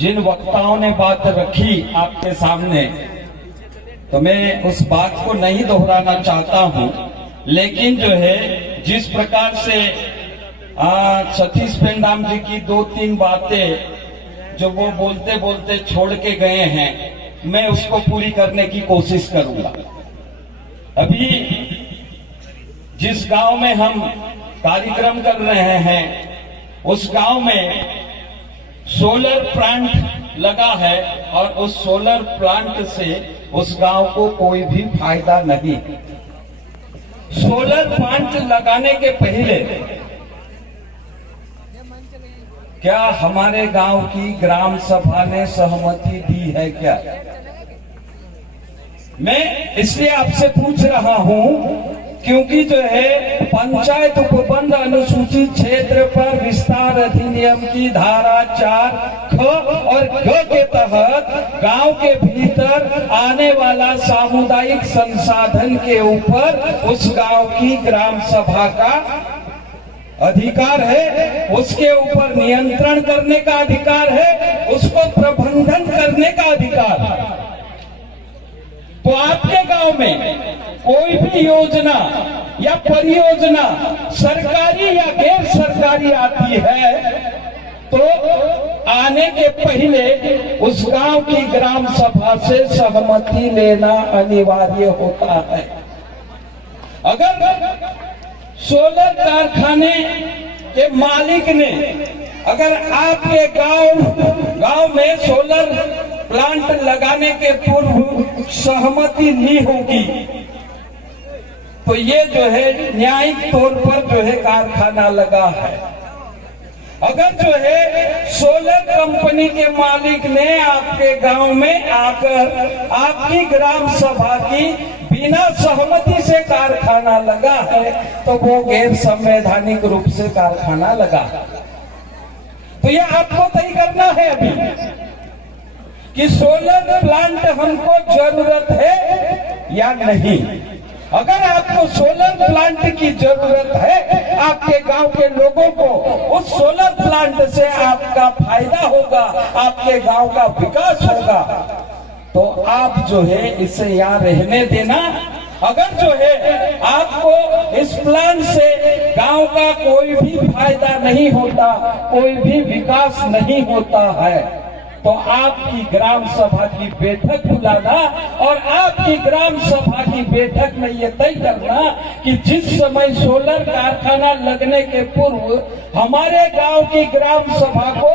जिन वक्ताओं ने बात रखी आपके सामने, तो मैं उस बात को नहीं दोहराना चाहता हूं, लेकिन जो है जिस प्रकार से सतीश पेंडाम जी की 2-3 बातें जो वो बोलते बोलते छोड़ के गए हैं, मैं उसको पूरी करने की कोशिश करूंगा। अभी जिस गांव में हम कार्यक्रम कर रहे हैं, उस गांव में सोलर प्लांट लगा है और उस सोलर प्लांट से उस गांव को कोई भी फायदा नहीं। सोलर प्लांट लगाने के पहले क्या हमारे गांव की ग्राम सभा ने सहमति दी है क्या? मैं इसलिए आपसे पूछ रहा हूं क्योंकि जो है पंचायत उपबंध अनुसूचित क्षेत्र पर विस्तार अधिनियम की धारा 4 ख और ग के तहत गांव के भीतर आने वाला सामुदायिक संसाधन के ऊपर उस गांव की ग्राम सभा का अधिकार है, उसके ऊपर नियंत्रण करने का अधिकार है, उसको प्रबंधन करने का अधिकार है। तो आपके गांव में कोई भी योजना या परियोजना सरकारी या गैर सरकारी आती है, तो आने के पहले उस गांव की ग्राम सभा से सहमति लेना अनिवार्य होता है। अगर सोलर कारखाने के मालिक ने अगर आपके गांव में सोलर प्लांट लगाने के पूर्व सहमति ली होगी, तो ये जो है न्यायिक तौर पर जो है कारखाना लगा है। अगर जो है सोलर कंपनी के मालिक ने आपके गांव में आकर आपकी ग्राम सभा की बिना सहमति से कारखाना लगा है, तो वो गैर संवैधानिक रूप से कारखाना लगा है। तो ये आपको तय करना है अभी कि सोलर प्लांट हमको जरूरत है या नहीं। अगर आपको सोलर प्लांट की जरूरत है, आपके गांव के लोगों को उस सोलर प्लांट से आपका फायदा होगा, आपके गांव का विकास होगा, तो आप जो है इसे यहाँ रहने देना। अगर जो है आपको इस प्लांट से गांव का कोई भी फायदा नहीं होता, कोई भी विकास नहीं होता है, तो आपकी ग्राम सभा की बैठक बुलाना और आपकी ग्राम सभा की बैठक में ये तय करना कि जिस समय सोलर कारखाना लगने के पूर्व हमारे गांव की ग्राम सभा को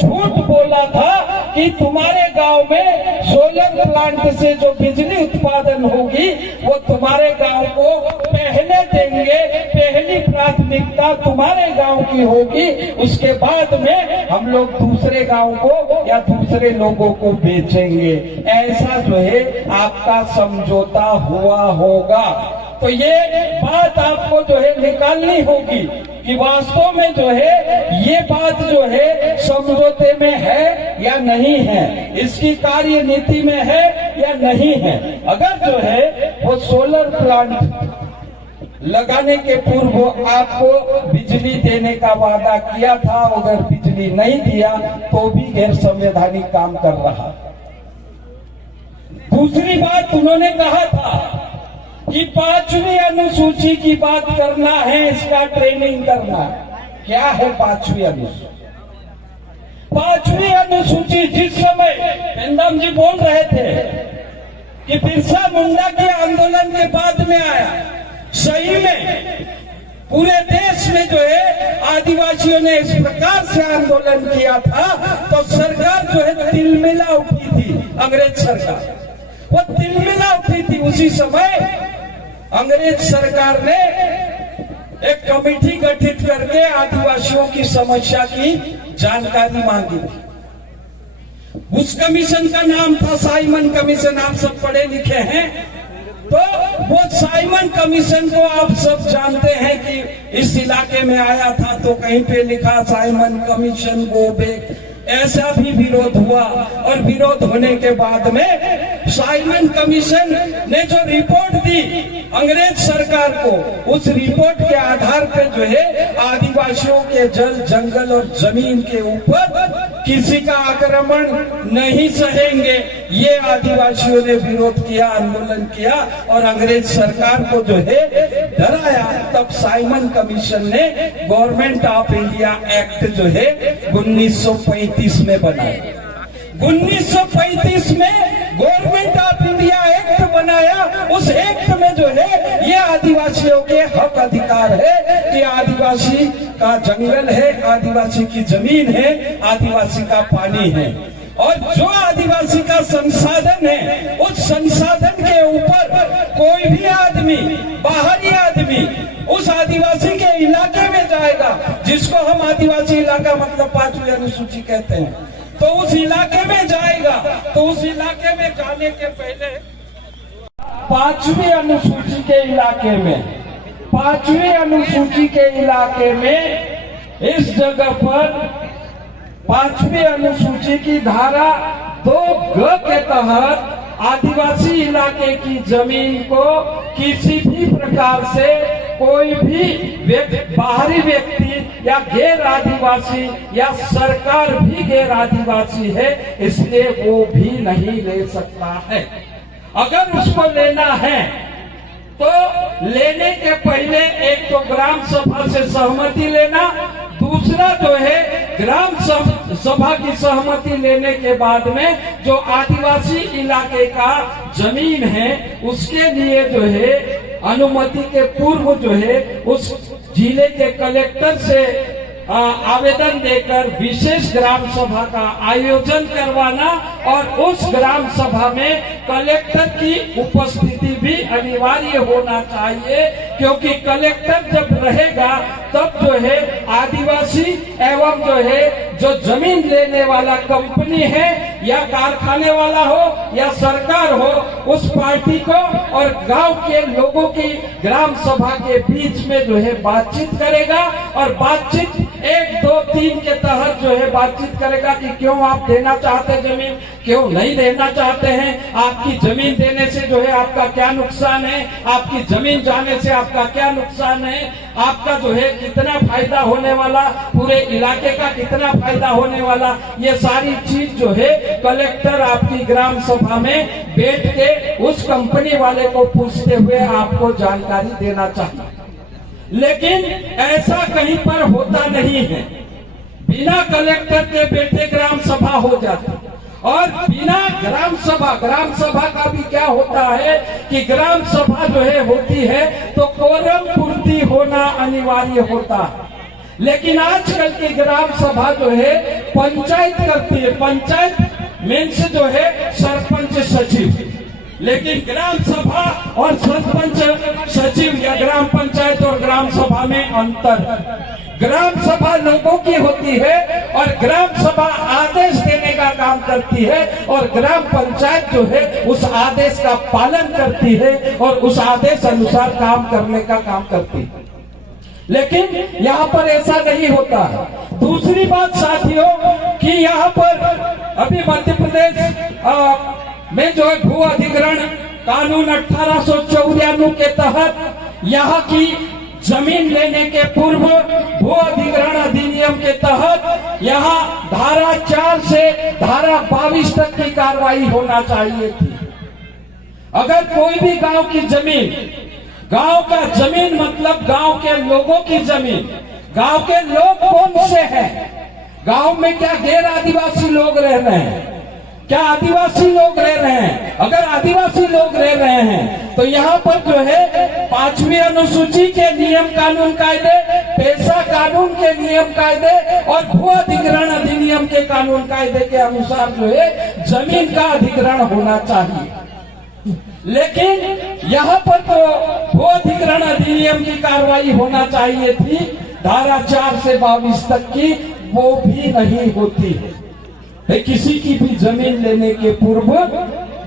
झूठ बोला था कि तुम्हारे गांव में सोलर प्लांट से जो बिजली उत्पादन होगी वो तुम्हारे गांव को पहले देंगे, पहली प्राथमिकता तुम्हारे गांव की होगी, उसके बाद में हम लोग दूसरे गांव को या दूसरे लोगों को बेचेंगे। ऐसा जो है आपका समझौता हुआ होगा। तो ये बात आपको जो है निकालनी होगी कि वास्तव में जो है ये बात जो है समझौते में है या नहीं है, इसकी कार्य नीति में है या नहीं है। अगर जो है वो सोलर प्लांट लगाने के पूर्व आपको बिजली देने का वादा किया था, अगर बिजली नहीं दिया तो भी गैर संवैधानिक काम कर रहा। दूसरी बात उन्होंने कहा था कि 5वीं अनुसूची की बात करना है, इसका ट्रेनिंग करना। क्या है 5वीं अनुसूची? 5वीं अनुसूची जिस समय पेंदाम जी बोल रहे थे कि बिरसा मुंडा के आंदोलन के बाद में आया, सही में पूरे देश में जो है आदिवासियों ने इस प्रकार से आंदोलन किया था, तो सरकार जो है तिलमिला उठी थी, अंग्रेज सरकार वो तिलमिला उठी थी। उसी समय अंग्रेज सरकार ने एक कमेटी गठित करके आदिवासियों की समस्या की जानकारी मांगी थी। उस कमीशन का नाम था साइमन कमीशन। आप सब पढ़े लिखे हैं, तो वो साइमन कमीशन को आप सब जानते हैं कि इस इलाके में आया था, तो कहीं पे लिखा साइमन कमीशन गो बैक। ऐसा भी विरोध हुआ और विरोध होने के बाद में साइमन कमीशन ने जो रिपोर्ट दी अंग्रेज सरकार को, उस रिपोर्ट के आधार पर जो है आदिवासियों के जल, जंगल और जमीन के ऊपर किसी का आक्रमण नहीं सहेंगे। ये आदिवासियों ने विरोध किया, आंदोलन किया और अंग्रेज सरकार को जो है डराया। तब साइमन कमीशन ने गवर्नमेंट ऑफ इंडिया एक्ट जो है 1935 में बनाया। 1935 में गवर्नमेंट ऑफ इंडिया एक्ट बनाया। उस एक्ट में जो है ये आदिवासियों के हक अधिकार है कि आदिवासी का जंगल है, आदिवासी की जमीन है, आदिवासी का पानी है और जो आदिवासी का संसाधन है उस संसाधन के ऊपर कोई भी आदमी, बाहरी आदमी उस आदिवासी के इलाके में जाएगा, जिसको हम आदिवासी इलाका मतलब 5वीं अनुसूची कहते हैं, तो उस इलाके में जाएगा तो उस इलाके में जाने के पहले 5वीं अनुसूची के इलाके में, 5वीं अनुसूची के इलाके में इस जगह पर 5वीं अनुसूची की धारा 2 के तहत आदिवासी इलाके की जमीन को किसी भी प्रकार से कोई भी बाहरी व्यक्ति या गैर आदिवासी या सरकार भी गैर आदिवासी है इसलिए वो भी नहीं ले सकता है। अगर उसको लेना है तो लेने के पहले एक तो ग्राम सभा से सहमति लेना, दूसरा जो है ग्राम सभा की सहमति लेने के बाद में जो आदिवासी इलाके का जमीन है उसके लिए जो है अनुमति के पूर्व जो है उस जिले के कलेक्टर से आवेदन देकर विशेष ग्राम सभा का आयोजन करवाना और उस ग्राम सभा में कलेक्टर की उपस्थिति भी अनिवार्य होना चाहिए, क्योंकि कलेक्टर जब रहेगा तब जो है आदिवासी एवं जो है जो जमीन लेने वाला कंपनी है या कारखाने वाला हो या सरकार हो उस पार्टी को और गांव के लोगों की ग्राम सभा के बीच में जो है बातचीत करेगा और बातचीत 1, 2, 3 के तहत जो है बातचीत करेगा कि क्यों आप देना चाहते जमीन, क्यों नहीं देना चाहते हैं, आपकी जमीन देने से जो है आपका क्या नुकसान है, आपकी जमीन जाने से आपका क्या नुकसान है, आपका जो है कितना फायदा होने वाला, पूरे इलाके का कितना फायदा होने वाला, ये सारी चीज जो है कलेक्टर आपकी ग्राम सभा में बैठ के उस कंपनी वाले को पूछते हुए आपको जानकारी देना चाहिए। लेकिन ऐसा कहीं पर होता नहीं है, बिना कलेक्टर के बैठे ग्राम सभा हो जाती और बिना ग्राम सभा का भी क्या होता है कि ग्राम सभा जो है होती है तो कोरम पूर्ति होना अनिवार्य होता है। लेकिन आजकल की ग्राम सभा जो है पंचायत करती है, पंचायत मीन्स जो है सरपंच सचिव, लेकिन ग्राम सभा और सरपंच सचिव या ग्राम पंचायत और ग्राम सभा में अंतर। ग्राम सभा लोगों की होती है और ग्राम सभा आदेश देने का काम करती है और ग्राम पंचायत जो है उस आदेश का पालन करती है और उस आदेश अनुसार काम करने का काम करती है। लेकिन यहाँ पर ऐसा नहीं होता है। दूसरी बात साथियों कि यहाँ पर अभी मध्य प्रदेश में जो है भू अधिग्रहण कानून 1894 के तहत यहाँ की जमीन लेने के पूर्व भू अधिग्रहण अधिनियम के तहत यहाँ धारा 4 से धारा 22 तक की कार्रवाई होना चाहिए थी। अगर कोई भी गांव की जमीन, गांव का जमीन मतलब गांव के लोगों की जमीन, गांव के लोग कौन से हैं? गांव में क्या गैर आदिवासी लोग रह रहे हैं, क्या आदिवासी लोग रह रहे हैं? अगर आदिवासी लोग रह रहे हैं तो यहाँ पर जो है 5वीं अनुसूची के नियम कानून कायदे, पेशा कानून के नियम कायदे और भू अधिग्रहण अधिनियम के कानून कायदे के अनुसार जो है जमीन का अधिग्रहण होना चाहिए। लेकिन यहाँ पर तो भू अधिग्रहण अधिनियम की कार्रवाई होना चाहिए थी, धारा 4 से 22 तक की, वो भी नहीं होती है। किसी की भी जमीन लेने के पूर्व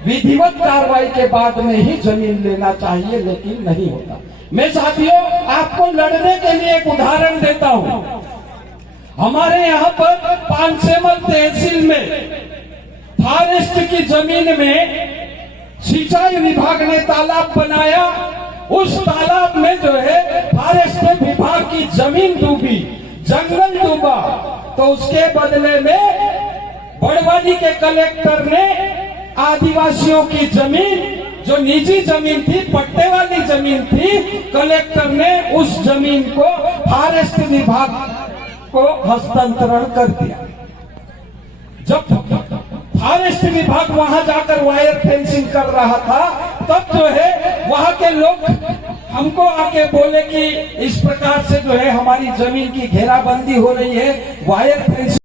विधिवत कार्रवाई के बाद में ही जमीन लेना चाहिए, लेकिन नहीं होता। मैं साथियों आपको लड़ने के लिए एक उदाहरण देता हूं। हमारे यहाँ पर पानसेमल तहसील में फॉरेस्ट की जमीन में सिंचाई विभाग ने तालाब बनाया। उस तालाब में जो है फॉरेस्ट विभाग की जमीन डूबी, जंगल डूबा, तो उसके बदले में बड़वानी के कलेक्टर ने आदिवासियों की जमीन, जो निजी जमीन थी, पट्टे वाली जमीन थी, कलेक्टर ने उस जमीन को फॉरेस्ट विभाग को हस्तांतरण कर दिया। जब फॉरेस्ट विभाग वहां जाकर वायर फेंसिंग कर रहा था, तब जो है वहां के लोग हमको आके बोले कि इस प्रकार से जो है हमारी जमीन की घेराबंदी हो रही है, वायर फेंसिंग